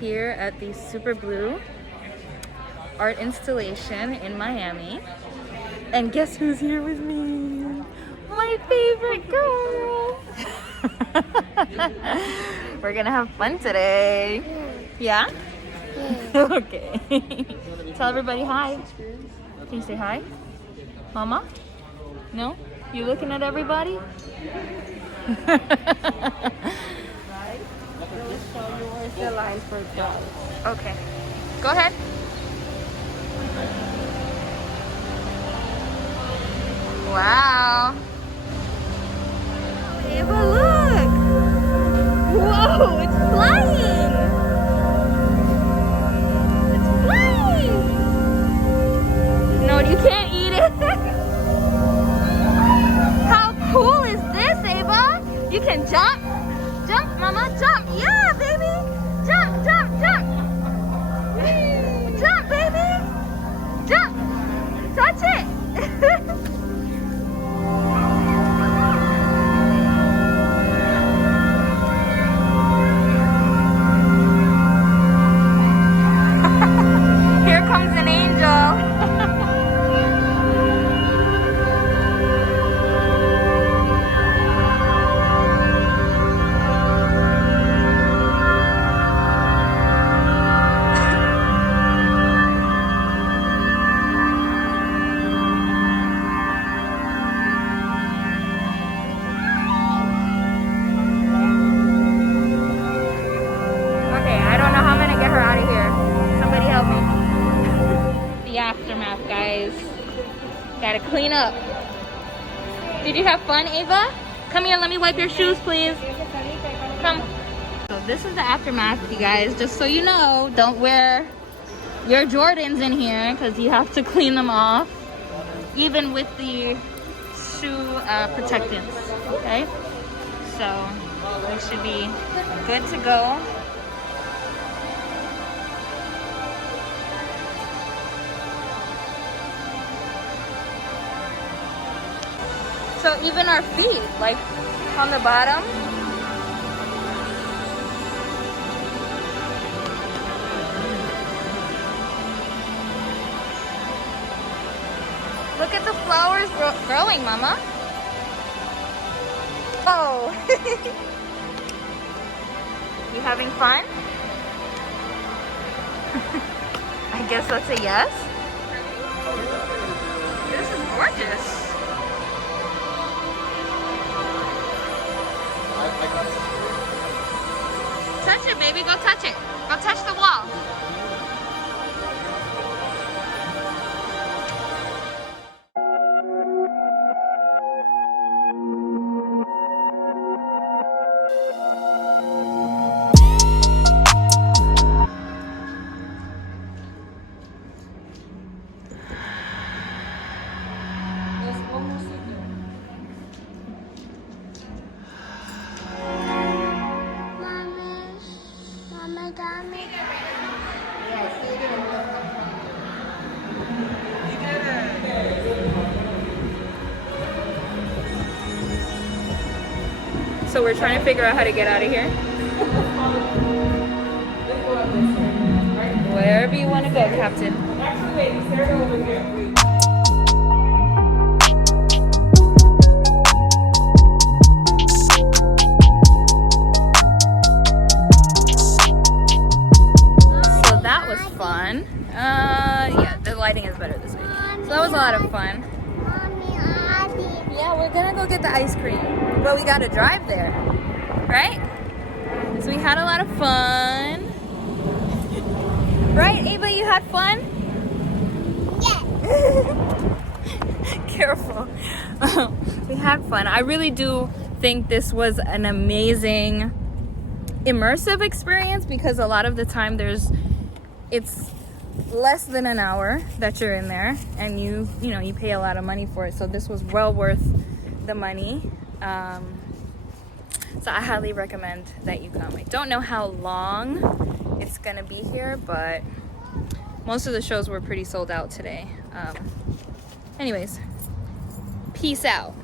here at the Super Blue art installation in Miami. And guess who's here with me? My favorite girl! We're gonna have fun today. Yeah? Okay. Tell everybody hi. Can you say hi? Mama? No? You looking at everybody? Okay. Go ahead. Wow. Ava, look! Whoa, it's flying! It's flying! No, you can't eat it. How cool is this, Ava? You can jump. Jump, mama, jump. Yeah, baby. Jump, jump, jump. Jump, baby. Jump. Touch it. Here comes an angel. Aftermath, guys. Gotta clean up. Did you have fun, Ava? Come here, let me wipe your shoes, please. Come. So this is the aftermath, you guys. Just so you know, don't wear your Jordans in here because you have to clean them off, even with the shoe protectants. Okay? So we should be good to go. So even our feet, like on the bottom. Look at the flowers growing, Mama. Oh. You having fun? I guess that's a yes. This is gorgeous. Touch it, baby. Go touch it. Go touch the wall. So we're trying to figure out how to get out of here. Wherever you want to go, Captain. So that was fun. Yeah, the lighting is better this way. So that was a lot of fun. Yeah, we're gonna go get the ice cream, but we gotta drive there, right? So we had a lot of fun. Right, Ava, you had fun? Yeah. Careful. We had fun. I really do think this was an amazing immersive experience because a lot of the time it's less than an hour that you're in there, and you pay a lot of money for it. So this was well worth the money. So I highly recommend that you come. I don't know how long it's gonna be here, but most of the shows were pretty sold out today. Anyways, peace out.